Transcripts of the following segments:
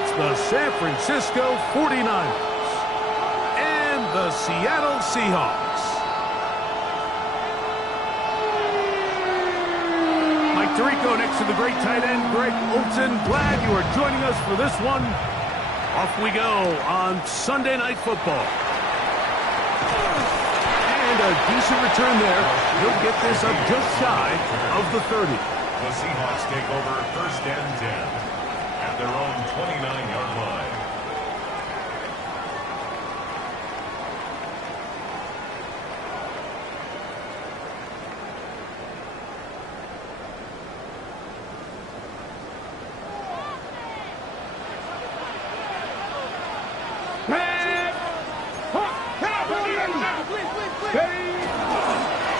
It's the San Francisco 49ers and the Seattle Seahawks. Mike Tirico next to the great tight end, Greg Olsen. Glad you are joining us for this one. Off we go on Sunday Night Football. And a decent return there. He'll get this up just shy of the 30. The Seahawks take over 1st and 10 at their own 29-yard line.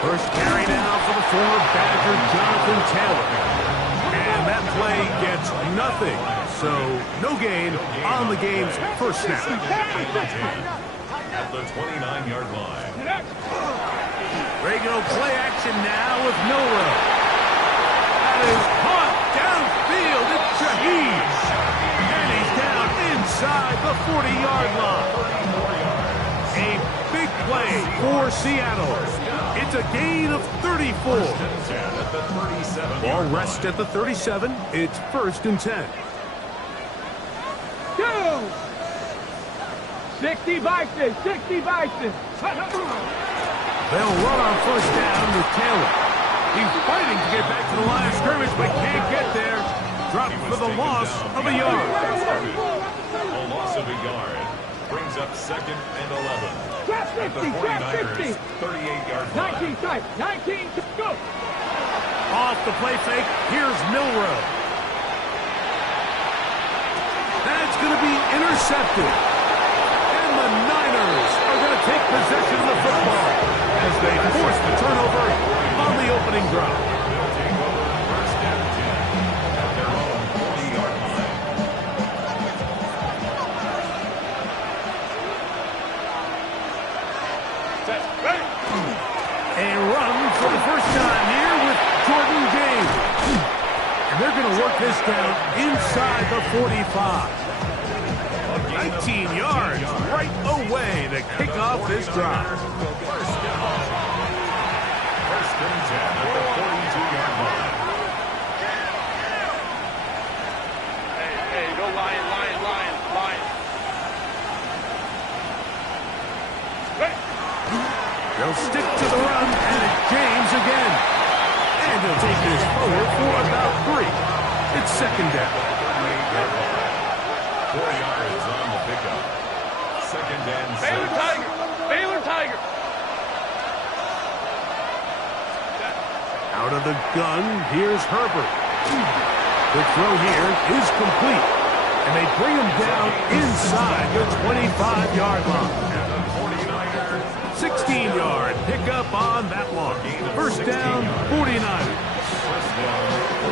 First carry now for the former Badger, Jonathan Taylor. And that play gets nothing. So no gain on the game's first snap. At the 29-yard line. Rego play action now with Milroe. That is caught downfield. It's Shaheed. And he's down inside the 40-yard line. A big play for Seattle. It's a gain of 34. Ball rests at the 37. It's 1st and 10. 60 Bison, 60 Bison. They'll run on 1st down with Taylor. He's fighting to get back to the line of scrimmage, but can't get there. Dropped for the loss of a yard. A loss of a yard brings up 2nd and 11. At the 49ers, 38-yard line. 19 tight, 19, go. Off the play fake, here's Milroe. That's going to be intercepted. And the Niners are going to take possession of the football as they force the turnover on the opening drive. They'll take over 1st and 10 at their own 40-yard line. A run for the first time here with Jordan James. And they're going to work this down inside the 45. 19 yards right away to kick off this drive. 1st and 10 at the 42-yard line. Hey, go Lion. They'll stick to the run, and it's James again. And he'll take this forward for about 3. It's 2nd down. 4 yards on the pickup. 2nd and 6. Baylor Tiger. Out of the gun, here's Herbert. The throw here is complete. And they bring him down inside the 25-yard line. 16-yard pickup on that one. 1st down, 49ers.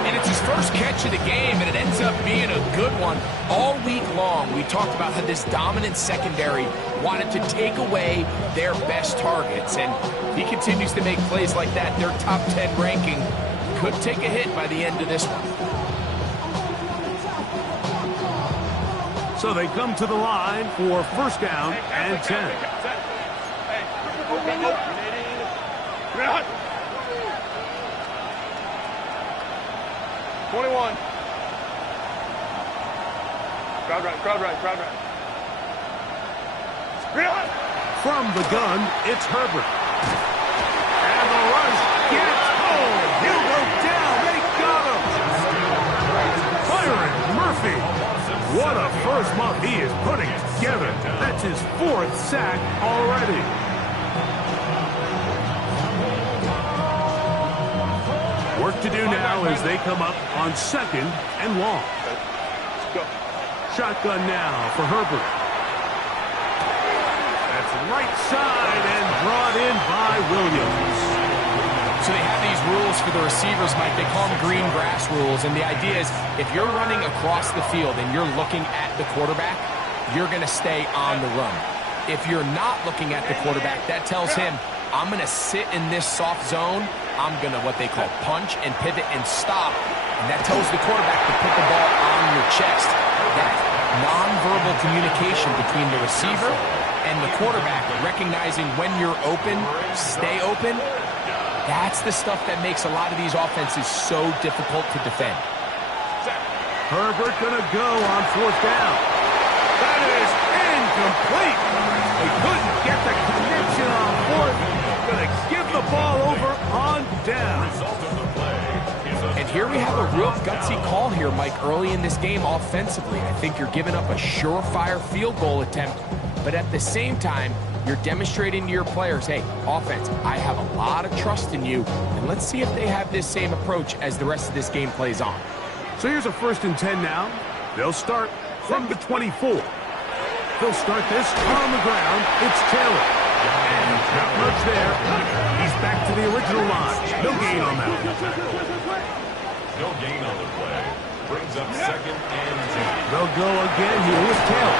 And it's his first catch of the game, and it ends up being a good one. All week long, we talked about how this dominant secondary wanted to take away their best targets, and he continues to make plays like that. Their top 10 ranking could take a hit by the end of this one. So they come to the line for 1st down and 10. 21. Crowd right. From the gun, it's Herbert. And the rush gets home. He'll go down. They got him. Byron Murphy. What a first month he is putting together. That's his 4th sack already. Work to do now as they come up on 2nd and long. Shotgun now for Herbert. That's right side and brought in by Williams. So they have these rules for the receivers, Mike. They call them green grass rules. And the idea is if you're running across the field and you're looking at the quarterback, you're going to stay on the run. If you're not looking at the quarterback, that tells him, I'm going to sit in this soft zone. I'm going to what they call punch and pivot and stop. And that tells the quarterback to put the ball on your chest. That nonverbal communication between the receiver and the quarterback, recognizing when you're open, stay open. That's the stuff that makes a lot of these offenses so difficult to defend. Herbert gonna go on 4th down. That is incomplete. They couldn't get the connection on 4th. Gonna give the ball over on down. And here we have a real gutsy call here, Mike, early in this game offensively. I think you're giving up a surefire field goal attempt, but at the same time, you're demonstrating to your players, hey, offense, I have a lot of trust in you, and let's see if they have this same approach as the rest of this game plays on. So here's a 1st and 10 now. They'll start from the 24. They'll start this on the ground. It's Taylor. And not much there. He's back to the original line. No gain on that. No gain on the play. Brings up 2nd and 10. They'll go again here with Taylor.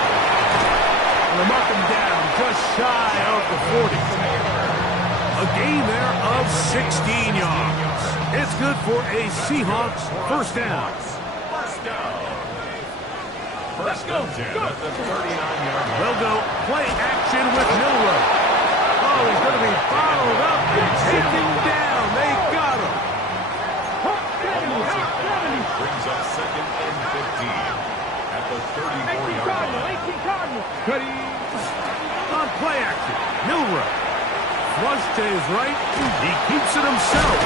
They'll mark him down just shy of the 40. A gain there of 16 yards. It's good for a Seahawks 1st down. First and 10 at the 39-yard line. They'll go play action with Milroe. Oh, he's going to be bottled up and taken down. They got him. Brings up 2nd and 15 at the 34-yard line. On play action, Milroe. Flush to his right. He keeps it himself.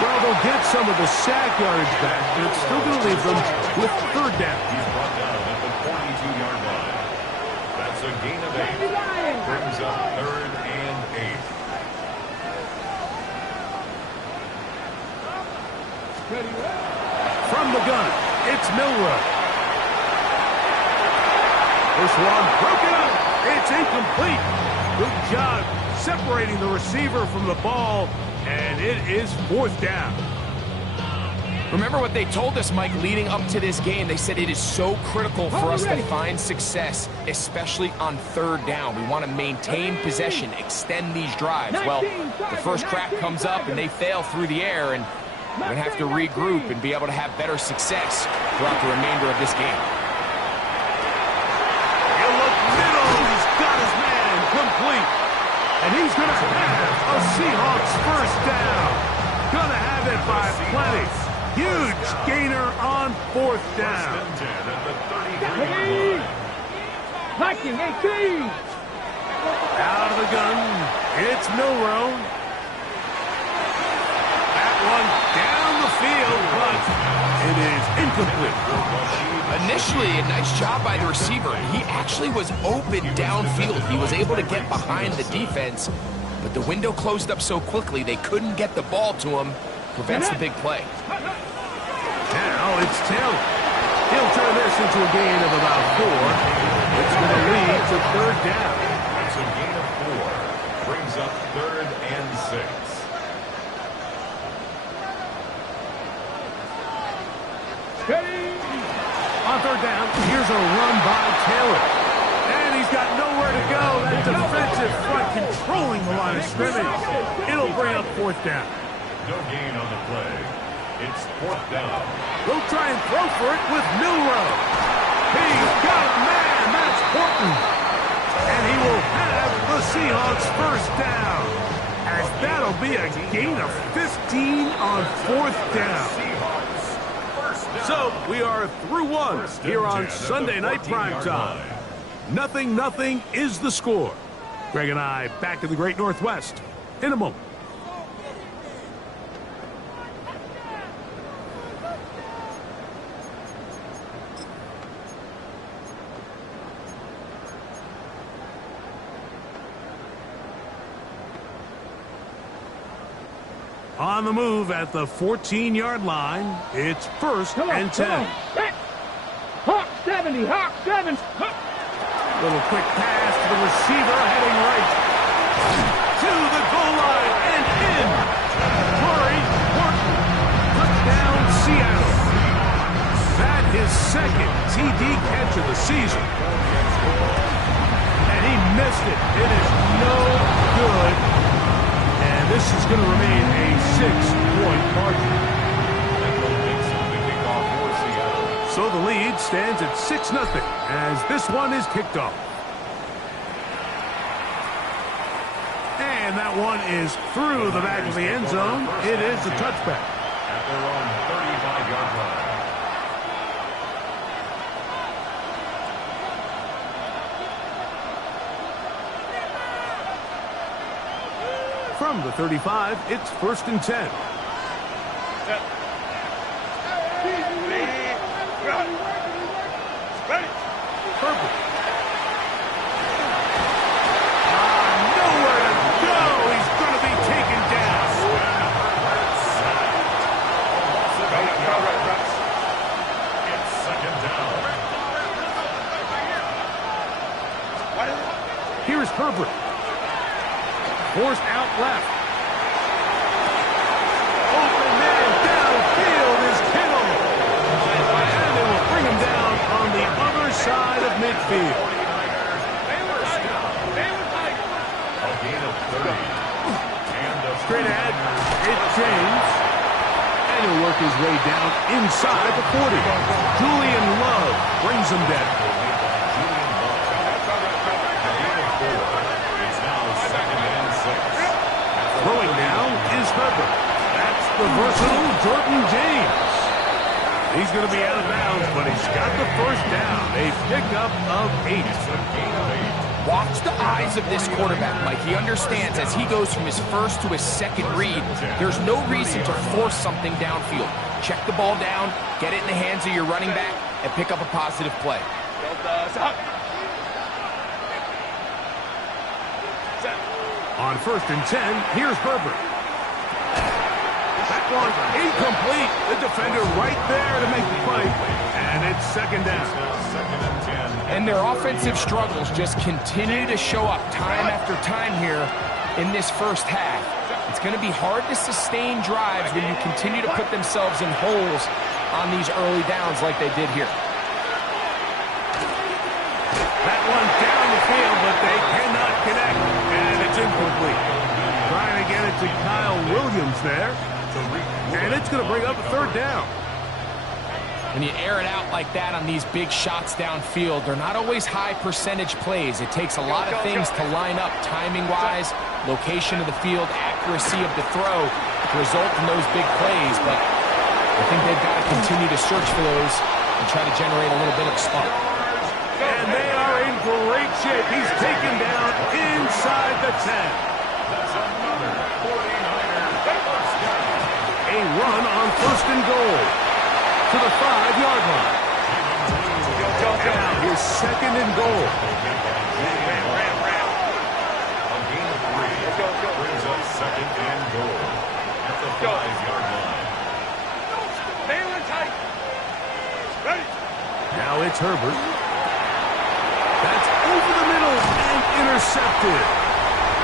Well, they'll get some of the sack yardage back, but it's still going to leave them with 3rd down. He's brought down at the 42-yard line. That's a gain of 8. Brings up 3rd and 8. From the gun, it's Milroe. This one broken up. It's incomplete. Good job separating the receiver from the ball, and it is 4th down. Remember what they told us, Mike, leading up to this game. They said it is so critical for us to find success, especially on 3rd down. We want to maintain possession, extend these drives. Well, the first crack comes up, and they fail through the air, and we're going to have to regroup and be able to have better success throughout the remainder of this game. He'll look middle. He's got his man complete. And he's going to have a Seahawks 1st down. Going to have it by plenty. Huge gainer on 4th down. First and 10 at the 33-yard line. Out of the gun, it's Milroe. That one down the field, but it is incomplete. Initially, a nice job by the receiver. He actually was open downfield. He was able to get behind the defense, but the window closed up so quickly they couldn't get the ball to him. Prevents the big play. Now it's Taylor. He'll turn this into a gain of about 4. It's going to lead to 3rd down. That's a gain of 4. Brings up 3rd and 6. On 3rd down, here's a run by Taylor. And he's got nowhere to go. That defensive front controlling the line of scrimmage. It'll bring up 4th down. No gain on the play. It's 4th down. They'll try and throw for it with Milroe. He's got a man. That's Horton. And he will have the Seahawks 1st down. As that'll be a gain of 15 on 4th down. So we are through one here on Sunday Night Primetime. 0-0 is the score. Greg and I back in the Great Northwest in a moment. On the move at the 14-yard line, it's 1st and 10. Hawk 70, Hawk 7. Little quick pass to the receiver, heading right to the goal line and in. Corey Horton, touchdown Seattle. That his 2nd TD catch of the season. And he missed it. It is no good. And this is going to remain a 6-point margin. So the lead stands at 6-0 as this one is kicked off. And that one is through the back of the end zone. It is a touchback. At their own 35-yard line. From the 35, it's 1st and 10. Perfect. Nowhere to go. He's going to be taken down. It's 2nd down. Here's Herbert. Forced out left. Open man downfield is Kittle. And they will bring him down on the other side of midfield. A gain of 30. And a Straight ahead, it's James. And he'll work his way down inside the 40. Julian Love brings him down. Throwing now is Herbert. That's the versatile Jordan James. He's going to be out of bounds, but he's got the first down. A pickup of 8. Watch the eyes of this quarterback, Mike. He understands as he goes from his first to his second read, there's no reason to force something downfield. Check the ball down, get it in the hands of your running back, and pick up a positive play. On 1st and 10, here's Herbert. That one incomplete. The defender right there to make the play. And it's 2nd down. 2nd and 10. And their offensive struggles just continue to show up time after time here in this first half. It's going to be hard to sustain drives when you continue to put themselves in holes on these early downs like they did here. That one down the field, but they cannot connect. And it's incomplete. Trying to get it to Kyle Williams there. And it's going to bring up a 3rd down. When you air it out like that on these big shots downfield, they're not always high percentage plays. It takes a lot of things to line up timing-wise, location of the field, accuracy of the throw to result in those big plays. But I think they've got to continue to search for those and try to generate a little bit of spark. And they are in great shape. He's taken down inside the 10. That's another 49er first down. A run on 1st and goal to the 5-yard line. Now here's 2nd and goal. A gain of 3. Brings up 2nd and goal at the 5-yard line. Now it's Herbert. That's over the middle and intercepted.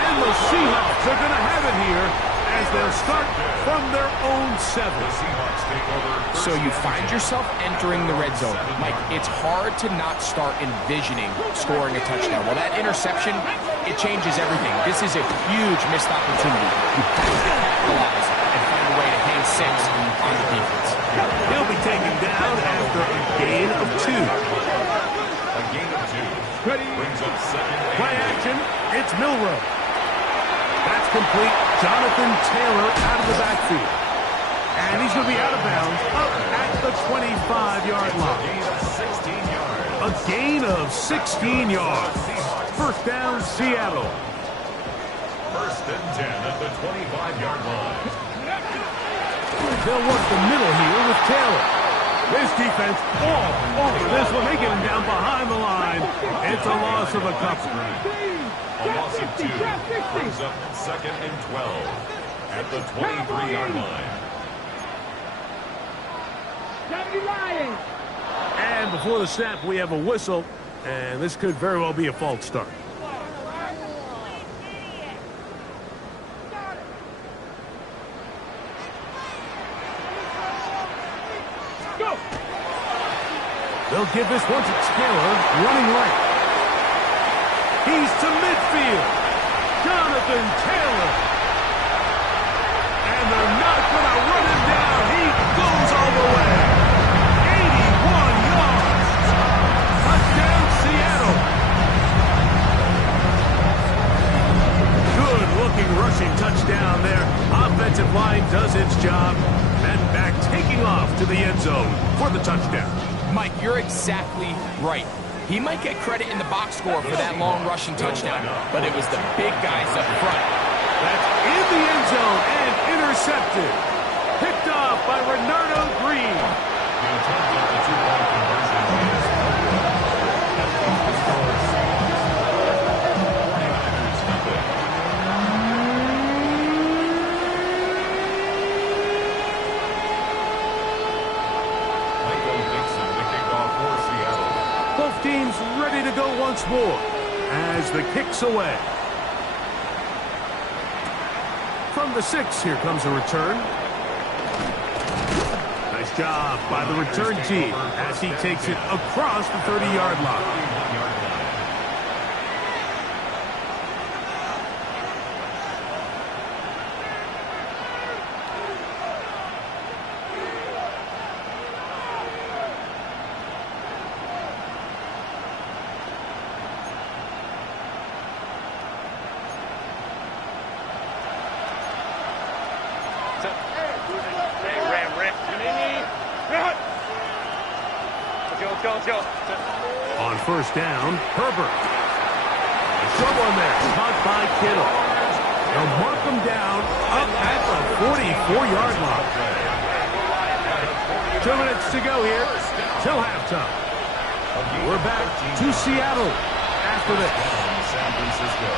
And the Seahawks are going to have it here as they'll start from their own 7. Seahawks take over. So you find yourself entering the red zone. Mike, it's hard to not start envisioning scoring a touchdown. Well, that interception, it changes everything. This is a huge missed opportunity. You have to capitalize and find a way to hang 6 on the defense. He'll be taken down after a gain of 2. A gain of 2. Brings up 2nd. Play action. It's Milroe. That's complete. Jonathan Taylor out of the backfield. And he's going to be out of bounds up at the 25-yard line. Gain of 16 yards. A gain of 16 yards. 1st down, Seattle. 1st and 10 at the 25-yard line. They'll work the middle here with Taylor. This defense all over this one. They get him down behind the line. It's a loss of a couple. A loss of 2. Brings up 2nd and 12 at the 23-yard line. And before the snap, we have a whistle. And this could very well be a false start. They'll give this one to Taylor, running right. He's to midfield. Jonathan Taylor. And they're not going to run him down. He goes all the way. 81 for the touchdown. Mike, you're exactly right. He might get credit in the box score for that long rushing touchdown, but it was the big guys up front. That's in the end zone and intercepted. Picked off by Renardo Green. The attempt at the two-point conversion is that keeps the score 49ers nothing. Michael Dixon, the kickoff for Seattle. Both teams ready to go once more as the kick's away. From the 6, here comes a return. Nice job by the return team as he takes it across the 30-yard line. On first down, Herbert. Short one there, caught by Kittle. They'll mark him down up at the 44-yard line. 2 minutes to go here till halftime. We're back to Seattle after this. San Francisco.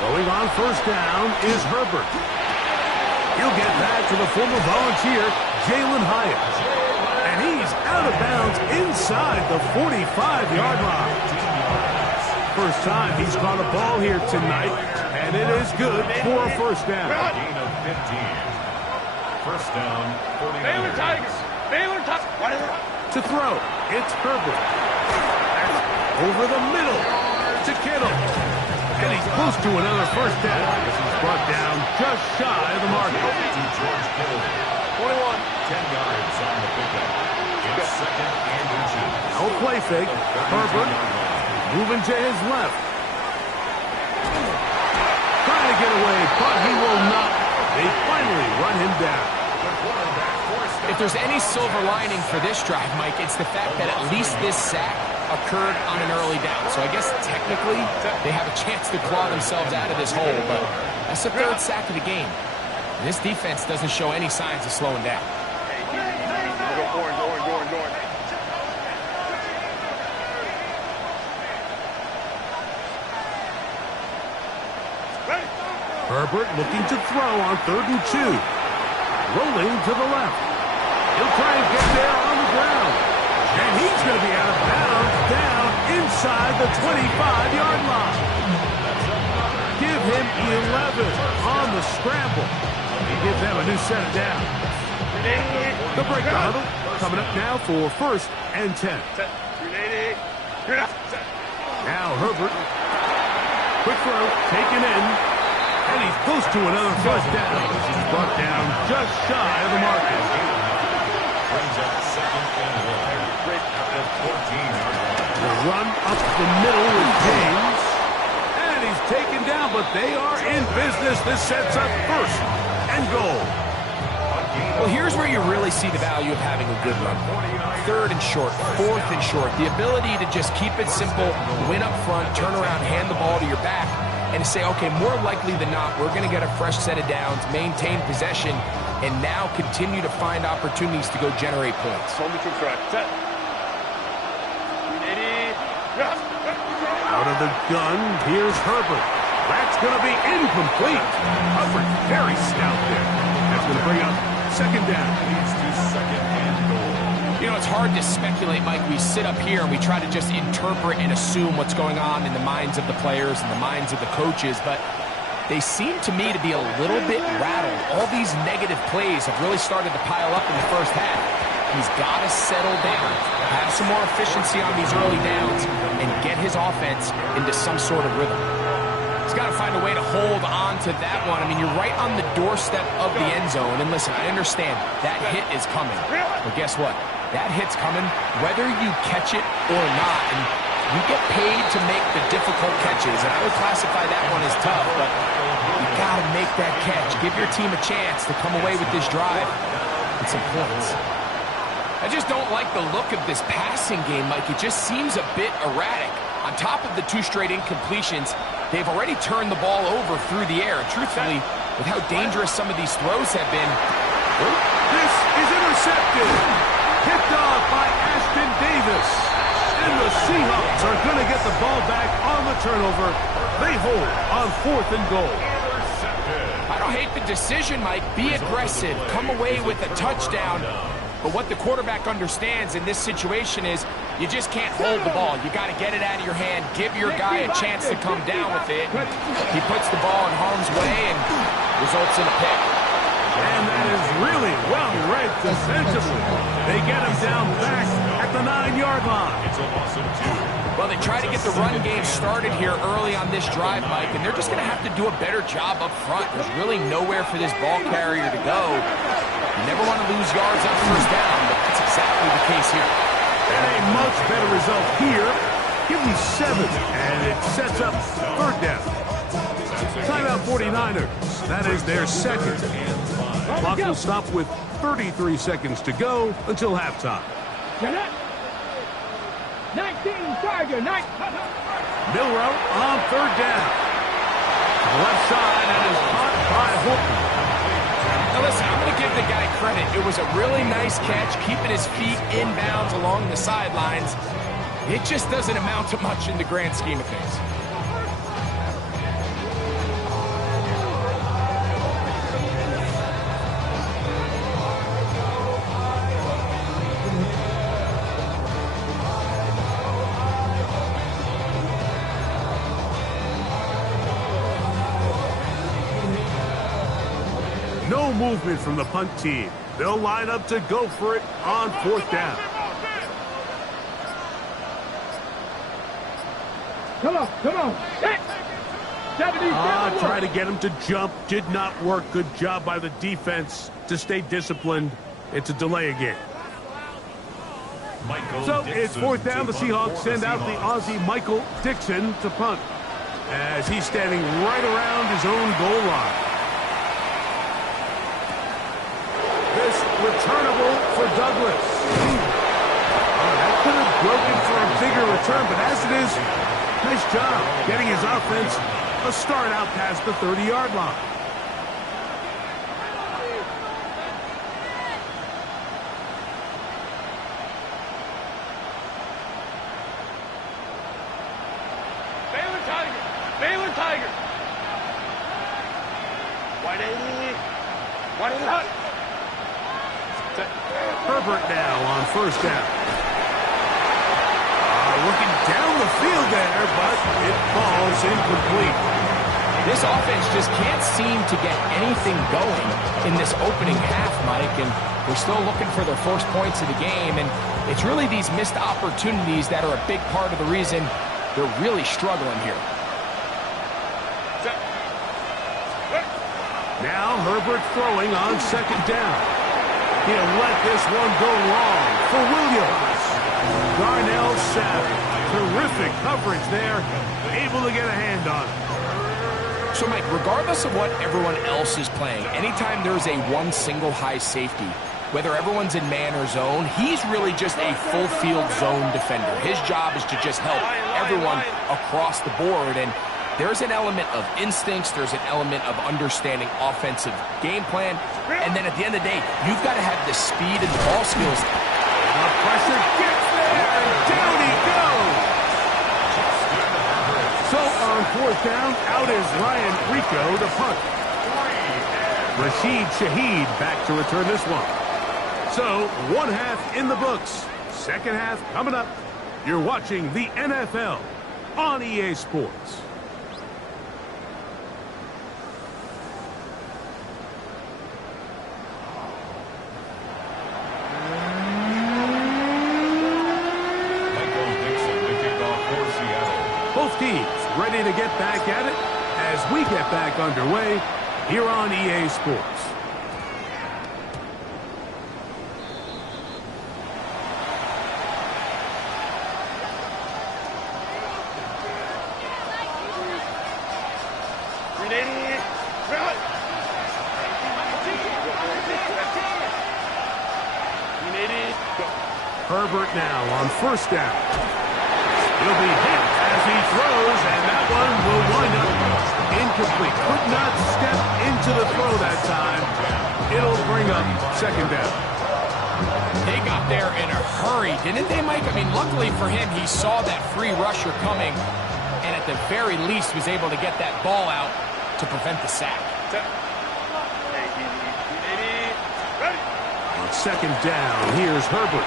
Going on first down is Herbert. He'll get back to the former Volunteer, Jalen Hyatt. And he's out of bounds inside the 45-yard line. First time he's caught a ball here tonight, and it is good for a first down. Gain of 15. First down, 49ers. Baylor Tigers. Baylor Tigers. To throw, it's Herbert. That's over the middle to Kittle. And he's close to another first down as he's brought down just shy of the mark. To George Kittle. 21. 10 yards on the pickup. It's second and inches. No play fake. Herbert moving to his left. Trying to get away, but he will not. They finally run him down. If there's any silver lining for this drive, Mike, it's the fact that at least this sack occurred on an early down. So I guess technically they have a chance to claw themselves out of this hole, but that's the third sack of the game. And this defense doesn't show any signs of slowing down. Herbert looking to throw on 3rd and 2. Rolling to the left. He'll try and get there on the ground. And he's going to be out of bounds down inside the 25-yard line. Give him 11 on the scramble. He gives them a new set of down. The break huddle coming up now for 1st and 10. Now Herbert. Quick throw, taken in. And he's close to another first down. He's brought down just shy of the marker. Brings up second and 1 at the 14-yard line. The run up the middle with James. And he's taken down, but they are in business. This sets up 1st and goal. Well, here's where you really see the value of having a good run. 3rd and short, 4th and short. The ability to just keep it simple, win up front, turn around, hand the ball to your back, and to say, okay, more likely than not, we're going to get a fresh set of downs, maintain possession, and now continue to find opportunities to go generate points. Out of the gun, here's Herbert. That's going to be incomplete. Hubbard very stout there. That's going to bring up 2nd down. Leads to second and goal. You know, it's hard to speculate, Mike. We sit up here and we try to just interpret and assume what's going on in the minds of the players and the minds of the coaches, but they seem to me to be a little bit rattled. All these negative plays have really started to pile up in the first half. He's got to settle down, have some more efficiency on these early downs, and get his offense into some sort of rhythm. He's got to find a way to hold on to that one. I mean, you're right on the doorstep of the end zone. And listen, I understand that hit is coming. But guess what? That hit's coming whether you catch it or not. And you get paid to make the difficult catches. And I would classify that one as tough, but you got to make that catch. Give your team a chance to come away with this drive and some points. I just don't like the look of this passing game, Mike. It just seems a bit erratic. On top of the 2 straight incompletions, they've already turned the ball over through the air. Truthfully, with how dangerous some of these throws have been. This is intercepted. Picked off by Ashton Davis. And the Seahawks are going to get the ball back on the turnover. They hold on 4th and goal. I don't hate the decision, Mike. Be aggressive. Come away with a touchdown. But what the quarterback understands in this situation is you just can't hold the ball. You got to get it out of your hand. Give your guy a chance to come down with it. He puts the ball in harm's way and results in a pick. And that is really well read defensively. They get him down back at the 9-yard line. It's a loss of 2. Well, they try to get the run game started here early on this drive, Mike, and they're just going to have to do a better job up front. There's really nowhere for this ball carrier to go. You never want to lose yards on 1st down, but that's exactly the case here. And a much better result here. Give me 7, and it sets up 3rd down. Timeout 49ers. That is their 2nd. Clock will stop with 33 seconds to go until halftime. 19, Tiger, 19. Milroe on 3rd down. Left side, and is caught by Horton. Now listen, I'm going to give the guy credit. It was a really nice catch, keeping his feet inbounds along the sidelines. It just doesn't amount to much in the grand scheme of things. No movement from the punt team. They'll line up to go for it on 4th down. Come on. Try to get him to jump. Did not work. Good job by the defense to stay disciplined. It's a delay again. So it's 4th down. The Seahawks send out the Aussie Michael Dixon to punt as he's standing right around his own goal line. This returnable for Douglas. That could have broken for a bigger return, but as it is, nice job getting his offense a start out past the 30-yard line. Baylor Tiger. Wide hut. Herbert now on 1st down. Looking down the field there, but it falls incomplete. This offense just can't seem to get anything going in this opening half, Mike, and we're still looking for their first points of the game, and it's really these missed opportunities that are a big part of the reason they're really struggling here. Now Herbert throwing on 2nd down. He'll let this one go long for Williams. Darnell Savage, terrific coverage there, able to get a hand on it. So, Mike, regardless of what everyone else is playing, anytime there's a one single high safety, whether everyone's in man or zone, he's really just a full field zone defender. His job is to just help everyone across the board, and there's an element of instincts, there's an element of understanding offensive game plan, and then at the end of the day, you've got to have the speed and the ball skills. The pressure gets there, and down he goes. So on 4th down, out is Ryan Rico to punt. Rashid Shaheed back to return this one. So 1 half in the books. 2nd half coming up. You're watching the NFL on EA Sports. Both teams ready to get back at it as we get back underway here on EA Sports. Herbert now on first down. He'll be hit as he throws, and that one will wind up incomplete. Could not step into the throw that time. It'll bring up second down. They got there in a hurry, didn't they, Mike? I mean, luckily for him, he saw that free rusher coming, and at the very least was able to get that ball out to prevent the sack. On second down, here's Herbert.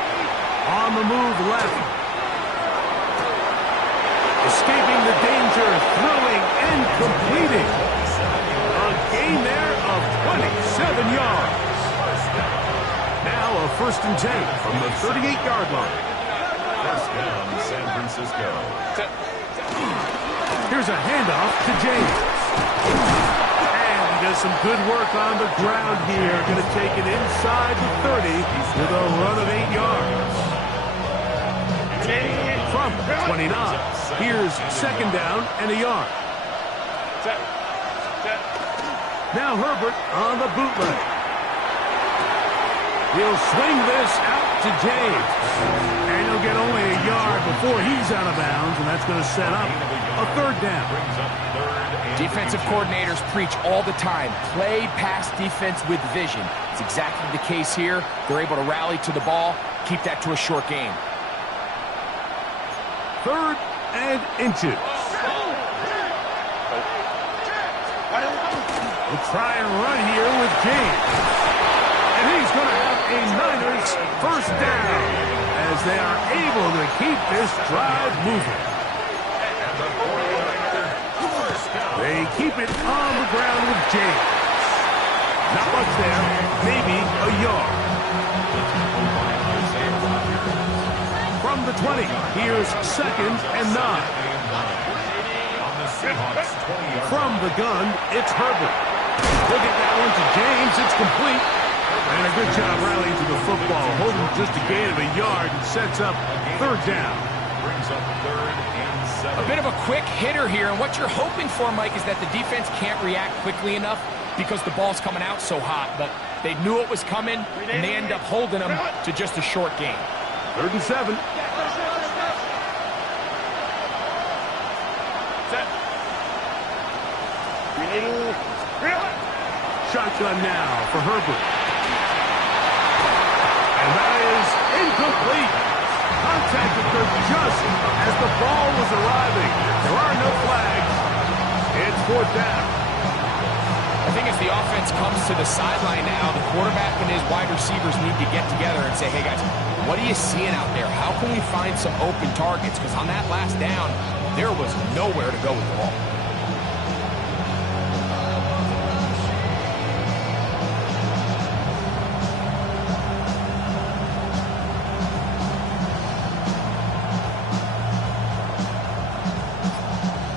On the move left. Escaping the danger, throwing and completing. A gain there of 27 yards. Now a 1st and 10 from the 38-yard line. First down, San Francisco. Here's a handoff to James. And he does some good work on the ground here. Going to take it inside the 30 with a run of 8 yards. From 29, here's second down and a yard. Now Herbert on the bootleg. He'll swing this out to James. And he'll get only a yard before he's out of bounds, and that's going to set up a 3rd down. Defensive coordinators preach all the time, play pass defense with vision. It's exactly the case here. They're able to rally to the ball, keep that to a short game. 3rd and inches. We'll try and run here with James. And he's going to have a Niners 1st down as they are able to keep this drive moving. They keep it on the ground with James. Not much there, maybe a yard. From the 20, here's 2nd and 9. From the gun, it's Herbert. He'll get that one to James. It's complete. And a good job rallying to the football. Holding just a gain of a yard and sets up 3rd down. Brings up 3rd and 7. A bit of a quick hitter here, and what you're hoping for, Mike, is that the defense can't react quickly enough because the ball's coming out so hot. But they knew it was coming, and they end up holding them to just a short gain. 3rd and 7. Shotgun now for Herbert. And that is incomplete. Contact occurred just as the ball was arriving. There are no flags. It's 4th down. I think as the offense comes to the sideline now, the quarterback and his wide receivers need to get together and say, hey, guys, what are you seeing out there? How can we find some open targets? Because on that last down, there was nowhere to go with the ball.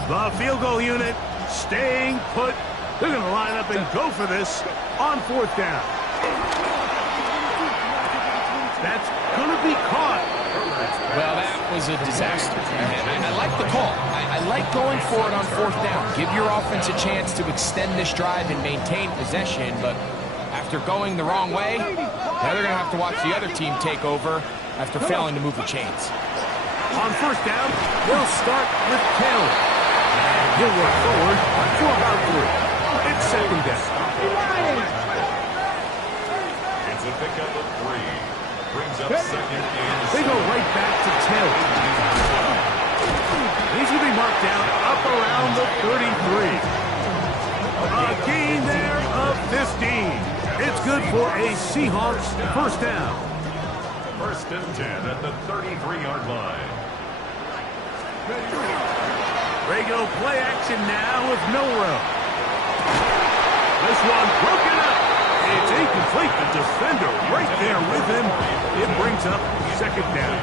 The field goal unit staying put. They're going to line up and go for this on 4th down. That's going to be caught. Well, that was a disaster. And I like the call. I like going for it on 4th down. Give your offense a chance to extend this drive and maintain possession. But after going the wrong way, now they're going to have to watch the other team take over after failing to move the chains. On 1st down, they'll start with Taylor. And he'll work forward to about 3. It's 2nd down. It's a pickup of 3. Brings up 2nd and 7. They go right back to Taylor. He's going to be marked down up around the 33. A gain there of 15. It's good for a Seahawks 1st down. 1st and 10 at the 33-yard line. Regular play action now with Milrow. This one broken up. It's incomplete. The defender right there with him. It brings up 2nd down.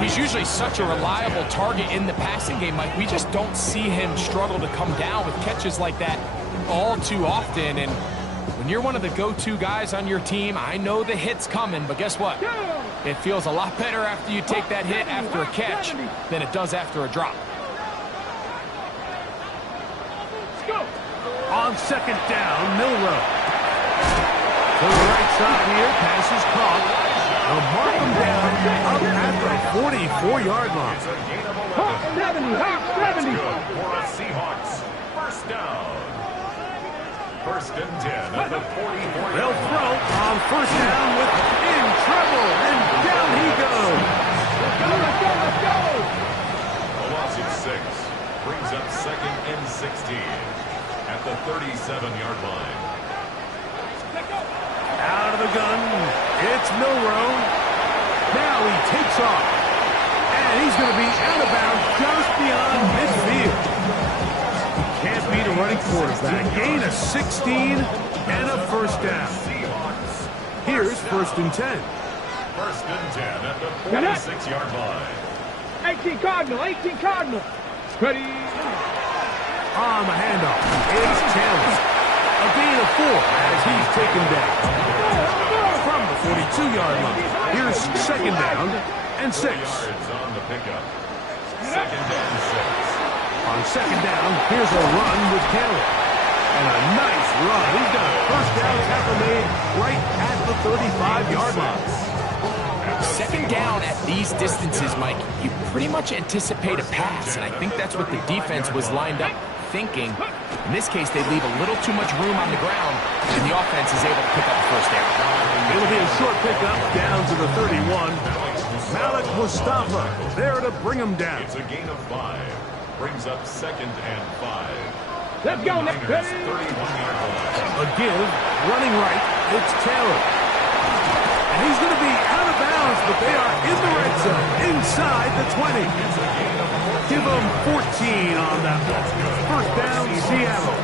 He's usually such a reliable target in the passing game, Mike. We just don't see him struggle to come down with catches like that all too often. And when you're one of the go-to guys on your team, I know the hit's coming, but guess what? It feels a lot better after you take that hit after a catch than it does after a drop. On second down, Milroe. To the right side here, pass is caught. They'll mark him down up at the 44-yard line. Hawk 70, Hawk 70. For a Seahawks first down. First and 10 at the 44. They'll throw on first down with in trouble, and down he goes. Let's go, let's go, let's go. A loss of 6 brings up second and 16 at the 37-yard line. Out of the gun, it's Milroe. Now he takes off, and he's going to be out of bounds just beyond midfield. Can't beat a running quarterback. Gain of 16 and a first down. Here's first and 10. First and 10 at the 46-yard line. 18 Cardinal, 18 Cardinal. Ready. On the handoff, it's Taylor. A gain of 4 as he's taken down. From the 42-yard line, here's second down and 6. Yards on the pickup. Second and 6. On second down, here's a run with Taylor. And a nice run. He's got a first down tackle made right at the 35-yard line. Second down at these distances, Mike, you pretty much anticipate a pass, and I think that's what the defense was lined up thinking. In this case, they leave a little too much room on the ground, and the offense is able to pick up a first down. It'll be a short pickup down to the 31. Malik Mustafa there to bring him down. It's a gain of 5. Brings up second and 5. Let's go, Nick. Ready. 31-yard line. A give, running right, it's Taylor. And he's going to be out of bounds, but they are in the red zone, inside the 20. Give them 14 on that one. First down, Seattle.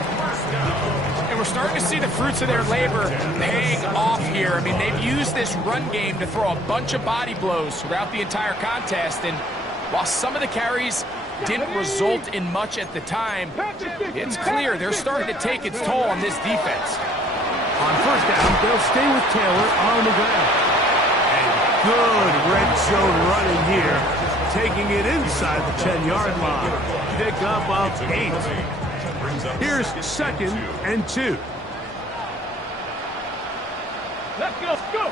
And we're starting to see the fruits of their labor paying off here. I mean, they've used this run game to throw a bunch of body blows throughout the entire contest, and while some of the carries didn't result in much at the time, it's clear they're starting to take its toll on this defense. On first down, they'll stay with Taylor on the ground. And good red zone running here, taking it inside the 10-yard line. Pick up of 8. Here's second and 2. Let's go, go.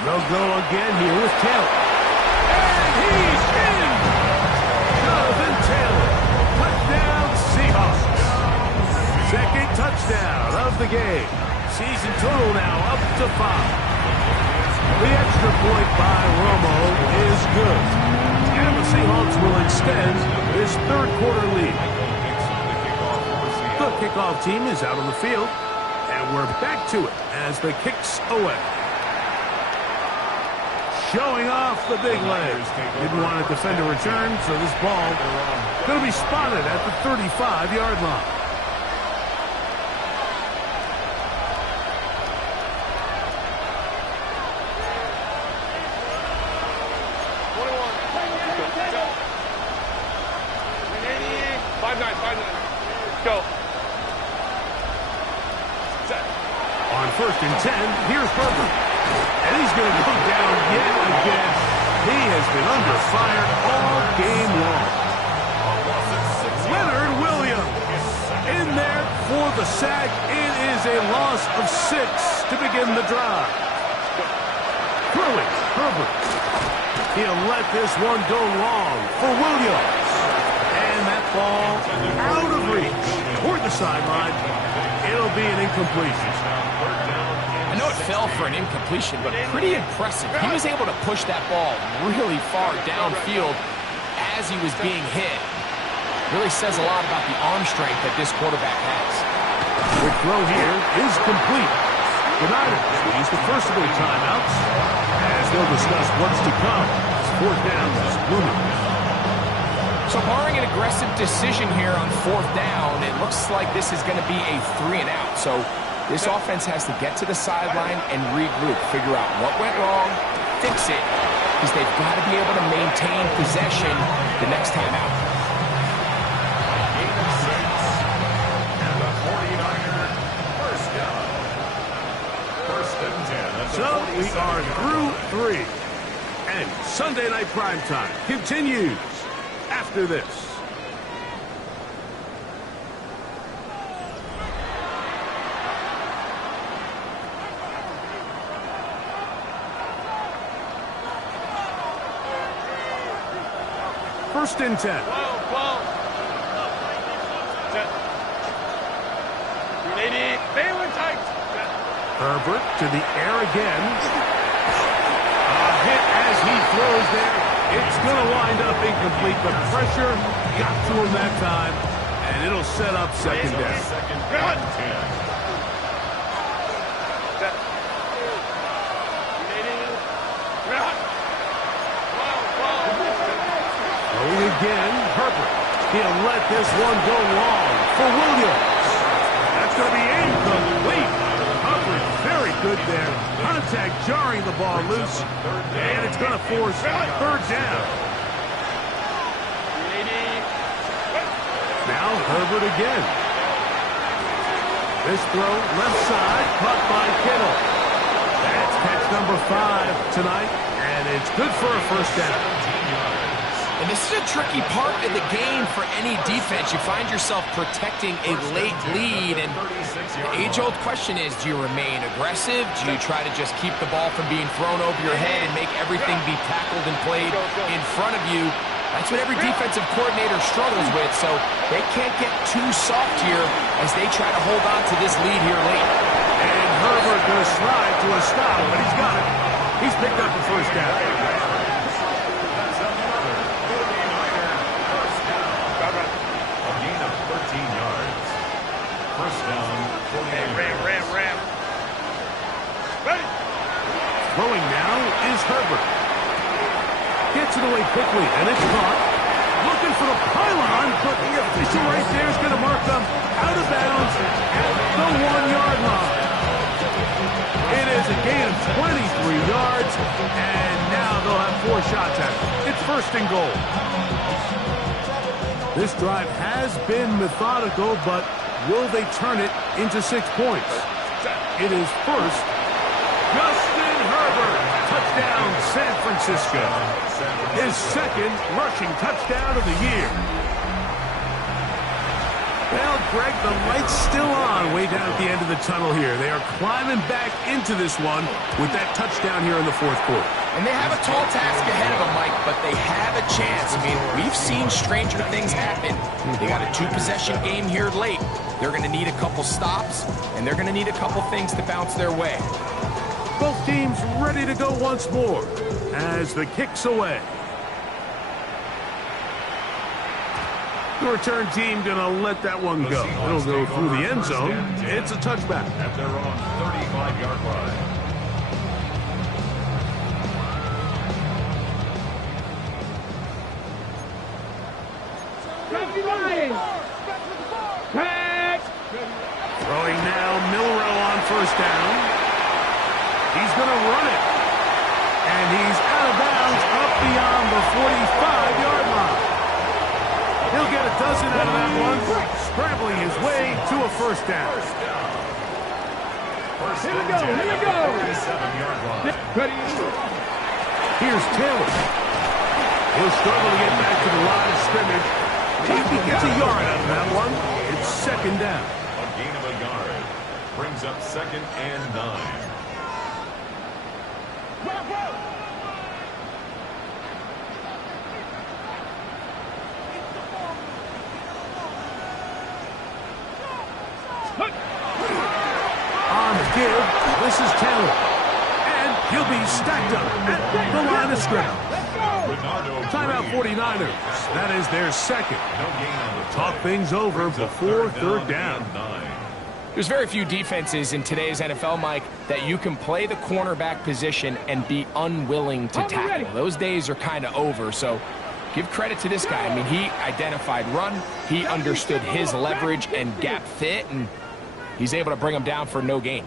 They'll go again here with Taylor. And he's in! Jonathan Taylor, touchdown Seahawks. Second touchdown of the game. Season total now up to 5. The extra point by Romo is good. And the Seahawks will extend this third quarter lead. The kickoff team is out on the field, and we're back to it as the kicks away. Showing off the big legs. Didn't want to defend a return, so this ball going to be spotted at the 35-yard line. On first and 10, here's Herbert. And he's going to go down yet again. He has been under fire all game long. Leonard Williams in there for the sack. It is a loss of 6 to begin the drive. Throwing Herbert. He'll let this one go long for Williams. And that ball out of reach toward the sideline. It'll be an incompletion. I know it fell for an incompletion, but pretty impressive. He was able to push that ball really far downfield as he was being hit. Really says a lot about the arm strength that this quarterback has. The throw here is complete. The Niners use the first of their timeouts as they'll discuss what's to come. Fourth down is looming. So barring an aggressive decision here on fourth down, it looks like this is going to be a 3-and-out. So this offense has to get to the sideline and regroup, figure out what went wrong, fix it, because they've got to be able to maintain possession the next time out. And the 49er first down. First and 10 at the So we 47. are through 3. And Sunday Night Primetime continues after this. First and 10. Herbert to the air again. A hit as he throws there. It's going to wind up incomplete. The pressure got to him that time, and it'll set up second down. Second and 10. Going again, Herbert. He'll let this one go long for Williams. That's going to be incomplete. Hubbard, very good there. Contact jarring the ball loose. And it's going to force third down. Now Herbert again. This throw left side, caught by Kittle. That's catch number 5 tonight. And it's good for a first down. And this is a tricky part of the game for any defense. You find yourself protecting a late lead, and the age-old question is, do you remain aggressive? Do you try to just keep the ball from being thrown over your head and make everything be tackled and played in front of you? That's what every defensive coordinator struggles with, so they can't get too soft here as they try to hold on to this lead here late. And Herbert going to slide to a stop, but he's got it. He's picked up the first down. First down, 49. Ram. Throwing now is Herbert. Gets it away quickly, and it's caught. Looking for the pylon, but the official right there is going to mark them out of bounds at the 1-yard line. It is a gain of 23 yards, and now they'll have 4 shots at it. It's first and goal. This drive has been methodical, but will they turn it into 6 points? It is first. Justin Herbert, touchdown San Francisco. His second rushing touchdown of the year. Well, Greg, the light's still on way down at the end of the tunnel here. They are climbing back into this one with that touchdown here in the fourth quarter. And they have a tall task ahead of them, Mike, but they have a chance. I mean, we've seen stranger things happen. They got a 2-possession game here late. They're going to need a couple stops, and they're going to need a couple things to bounce their way. Both teams ready to go once more as the kick's away. The return team going to let that one go. It'll go through the end zone. It's a touchback. At their own 35-yard line. Throwing now, Milroe on first down. He's going to run it. And he's out of bounds up beyond the 45-yard line. He'll get a dozen out of that one, scrambling his way to a first down. Here we go. 37-yard line. Ready. Here's Taylor. He'll struggle to get back to the line of scrimmage. He gets a yard out of that one. It's second down. A gain of a yard. Brings up second and 9. On the give, this is Taylor. And he'll be stacked up at the line of scrimmage. Timeout 49ers. That is their second. Talk things over before third down. There's very few defenses in today's NFL, Mike, that you can play the cornerback position and be unwilling to tackle. Those days are kind of over, so give credit to this guy. I mean, he identified run, he understood his leverage and gap fit, and he's able to bring him down for no gain.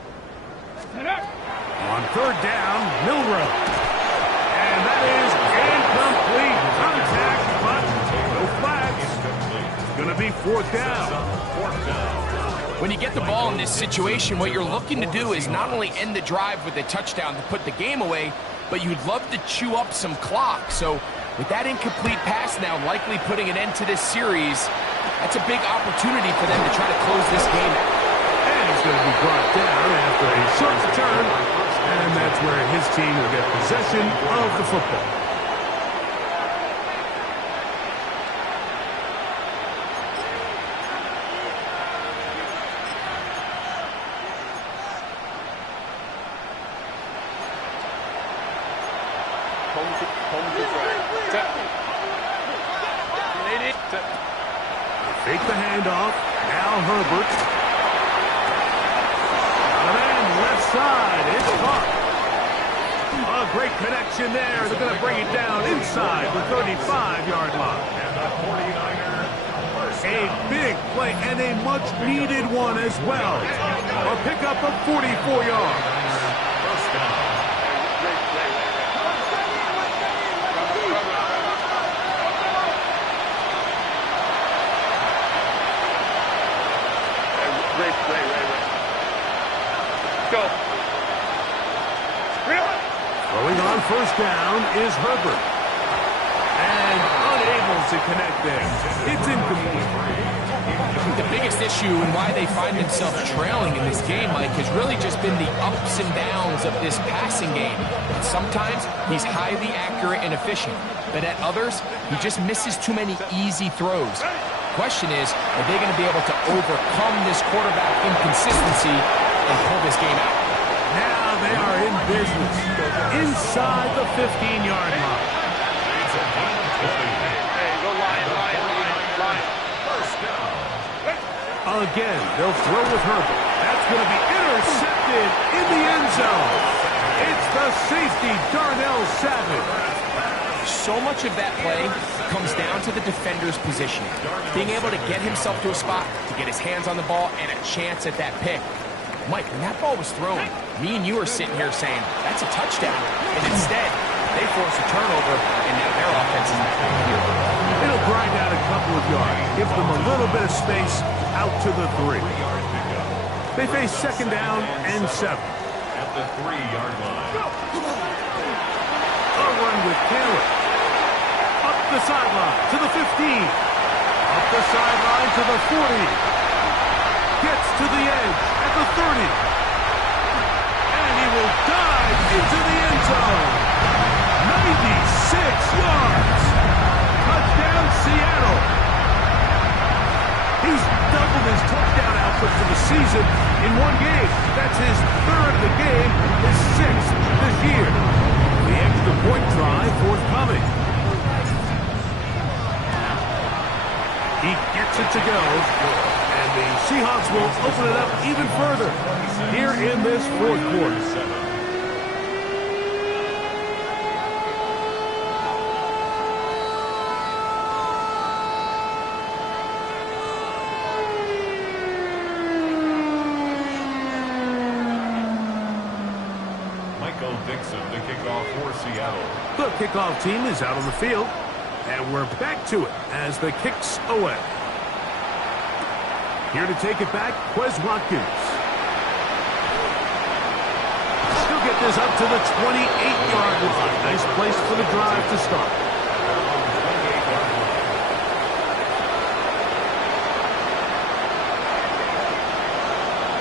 On third down, Milroe. And that is incomplete. Contact, but no flags. It's going to be fourth down. When you get the ball in this situation, what you're looking to do is not only end the drive with a touchdown to put the game away, but you'd love to chew up some clock. So with that incomplete pass now likely putting an end to this series, that's a big opportunity for them to try to close this game out. And he's going to be brought down after a short return, and that's where his team will get possession of the football. the handoff. Now Herbert. And then left side. It's caught. A great connection there. They're going to bring it down inside the 35-yard line. And the 49er first A down. big play and a much-needed one as well. A pickup of 44 yards. First down. Go. Throwing on first down is Herbert. And unable to connect there. It's incomplete. The biggest issue and why they find themselves trailing in this game, Mike, has really just been the ups and downs of this passing game. And sometimes he's highly accurate and efficient, but at others, he just misses too many easy throws. Question is, are they going to be able to overcome this quarterback inconsistency and pull this game out? Now they are in business. Inside the 15-yard line. It's a gain of 20. Hey, go Lion. First down. Again, they'll throw with Herbert. That's going to be intercepted in the end zone. It's the safety, Darnell Savage. So much of that play comes down to the defender's position. Being able to get himself to a spot, to get his hands on the ball, and a chance at that pick. Mike, when that ball was thrown, me and you are sitting here saying, that's a touchdown. And instead, they force a turnover, and now their offense is not going here. It'll grind out a couple of yards. Give them a little bit of space out to the 3. They face second down and 7. At the 3-yard line. A run with Taylor. Up the sideline to the 15. Up the sideline to the 40. Gets to the edge at the 30. And he will dive into the end zone. 96 yards. Touchdown, Seattle. He's doubled his touchdown output for the season in one game. That's his 3rd of the game, his 6th this year. The extra point try forthcoming. He gets it to go. And the Seahawks will open it up even further here in this 4th quarter. Michael Dixon, the kickoff for Seattle. The kickoff team is out on the field. And we're back to it as the kick's away. Here to take it back, Quez Watkins. He'll get this up to the 28-yard line. Nice place for the drive to start.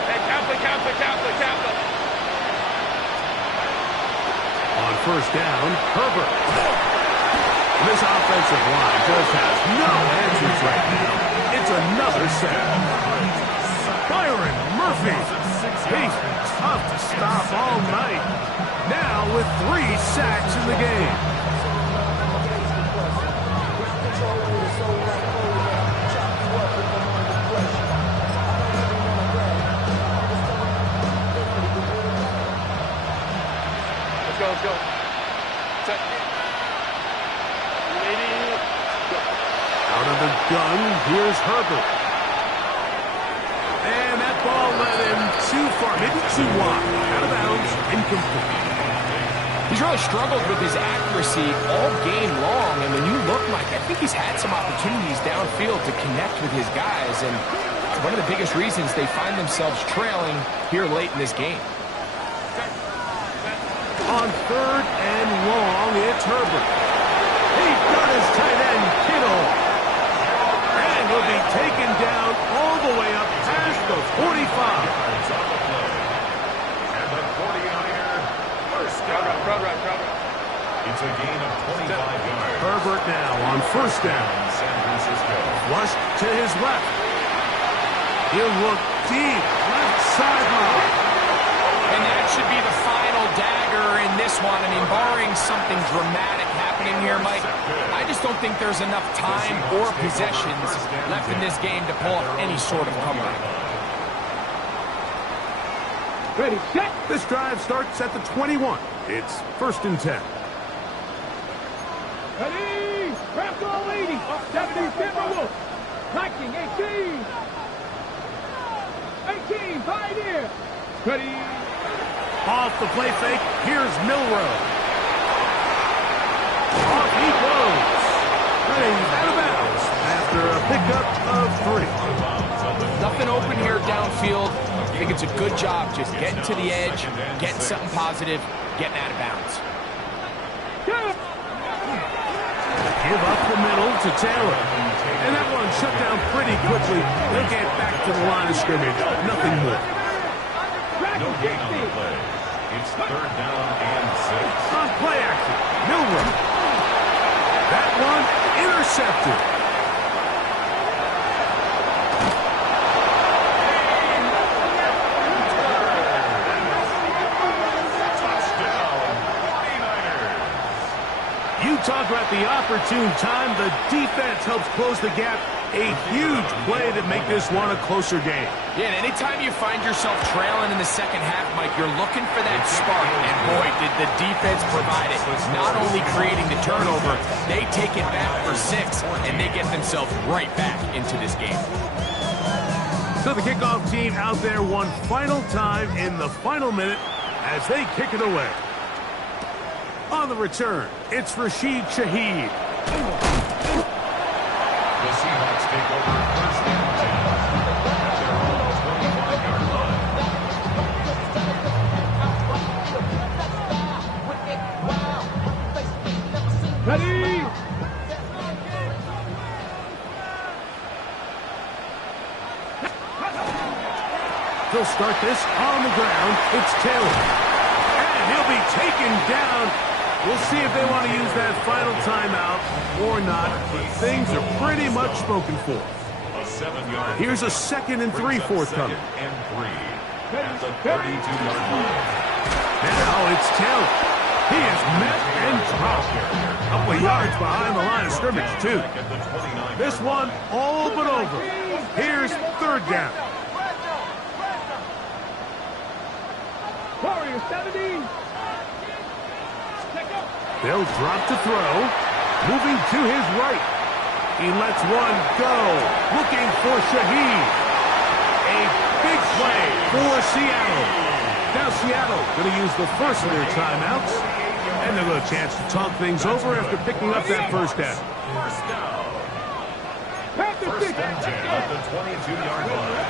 Hey, Kappa. On first down, Herbert. This offensive line just has no answers right now. It's another sack. Byron Murphy. He's tough to stop all night. Now with 3 sacks in the game. Let's go. Out of the gun, here's Herbert. And that ball led him too far, maybe too wide. Out of bounds, incomplete. He's really struggled with his accuracy all game long, and when you look, Mike, I think he's had some opportunities downfield to connect with his guys, and it's one of the biggest reasons they find themselves trailing here late in this game. On 3rd and long, it's Herbert. He's got his tight end, Kittle. And he'll be taken down all the way up past the 45. And the 49er first down. It's a gain of 25 yards. Herbert now on first down. San Francisco. Flush to his left. He'll look deep, left sideline. And that should be the final dagger in this one. I mean, barring something dramatic happening here, Mike, I just don't think there's enough time or possessions left in this game to pull off any sort of comeback. Ready, set. This drive starts at the 21. It's 1st and 10. Ready, craft all 80, 70, Timberwolves, Viking 18, 5 here. Ready. Off the play fake, here's Milroe. Off he goes. Running out of bounds after a pickup of 3. Nothing open here downfield. I think it's a good job just getting to the edge, getting something positive, getting out of bounds. Give up the middle to Taylor. And that one shut down pretty quickly. They'll get back to the line of scrimmage. Nothing more. No gain on the play. It's 3rd down and 6. On play action, Milroe. That one intercepted. You talk about the opportune time. The defense helps close the gap. A huge play to make this one a closer game. Yeah, and anytime you find yourself trailing in the second half, Mike, you're looking for that spark. And boy, did the defense provide it. Not only creating the turnover, they take it back for 6, and they get themselves right back into this game. So the kickoff team out there one final time in the final minute as they kick it away. On the return, it's Rashid Shaheed. The Seahawks take over 1st and 10 at their own 25-yard line. Ready. They'll start this on the ground. It's Taylor. And he'll be taken down. We'll see if they want to use that final timeout or not, but things are pretty much spoken for. A 7-yard. Here's a 2nd and 3 forthcoming. 2nd and 3 at the 32-yard line. Now it's Taylor. He is met and dropped. A couple of yards behind the line of scrimmage, too. At the 29. This one all but over. Here's 3rd down. Warriors 70. They'll drop to throw. Moving to his right. He lets one go. Looking for Shaheed. A big play for Seattle. Now Seattle going to use the first of their timeouts. And they'll get a chance to talk things over after picking up that 1st down. First down. 1st and 10 at the 22-yard line.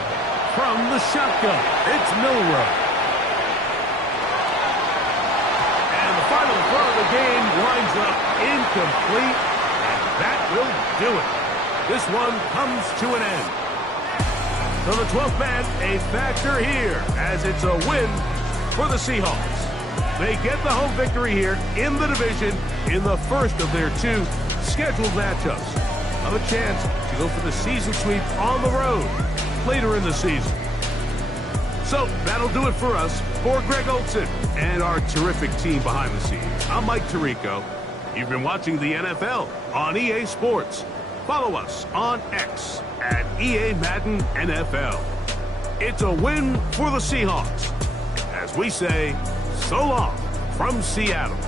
From the shotgun, it's Milroe. Final throw of the game winds up incomplete, and that will do it. This one comes to an end. So the 12th man, a factor here, as it's a win for the Seahawks. They get the home victory here in the division in the first of their 2 scheduled matchups. Have a chance to go for the season sweep on the road later in the season. So that'll do it for us. For Greg Olsen and our terrific team behind the scenes, I'm Mike Tirico. You've been watching the NFL on EA Sports. Follow us on X at EA Madden NFL. It's a win for the Seahawks. As we say, so long from Seattle.